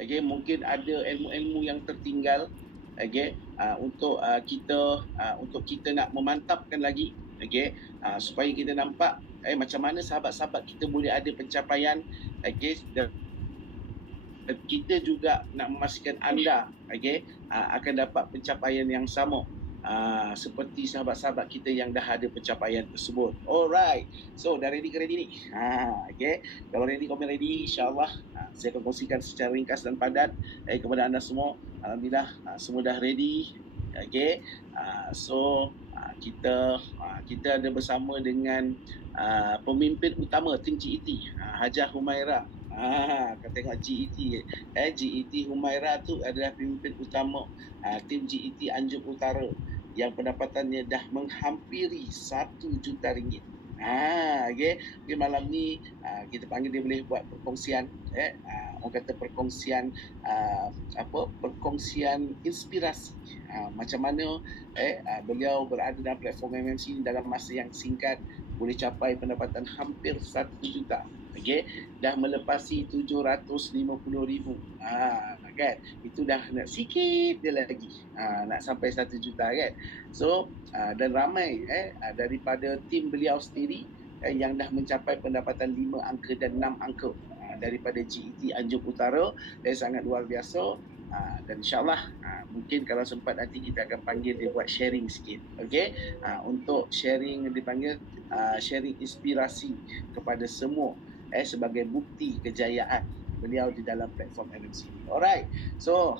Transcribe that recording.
okey, mungkin ada ilmu-ilmu yang tertinggal, okey, untuk kita nak memantapkan lagi, okey, supaya kita nampak, macam mana sahabat-sahabat kita boleh ada pencapaian, okey, dan kita juga nak memastikan anda, okey, akan dapat pencapaian yang sama, seperti sahabat-sahabat kita yang dah ada pencapaian tersebut. Alright, so dah ready ke ready ni? Okey, kalau ready, komen ready, insyaAllah saya akan kongsikan secara ringkas dan padat kepada anda semua. Alhamdulillah, semua dah ready. Okey, kita ada bersama dengan pemimpin utama tim GET, Hajah Humaira. Kau tengok GET, GET Humaira tu adalah pemimpin utama tim GET Anjuk Utara yang pendapatannya dah menghampiri RM1 juta. Okey. Jadi malam ni kita panggil dia boleh buat perkongsian, orang kata perkongsian perkongsian inspirasi. Macam mana beliau berada dalam platform MMC dalam masa yang singkat boleh capai pendapatan hampir RM1 juta. Okey, dah melepasi 750,000. Kan? Itu dah nak sikit dia lagi. Nak sampai RM1 juta kan. So, dan ramai daripada tim beliau sendiri yang dah mencapai pendapatan 5 angka dan 6 angka daripada GET Anjuk Utara. Sangat luar biasa. Dan insyaAllah mungkin kalau sempat nanti kita akan panggil dia buat sharing sikit. Okey, untuk sharing, dipanggil sharing inspirasi kepada semua sebagai bukti kejayaan beliau di dalam platform MMC. Alright, so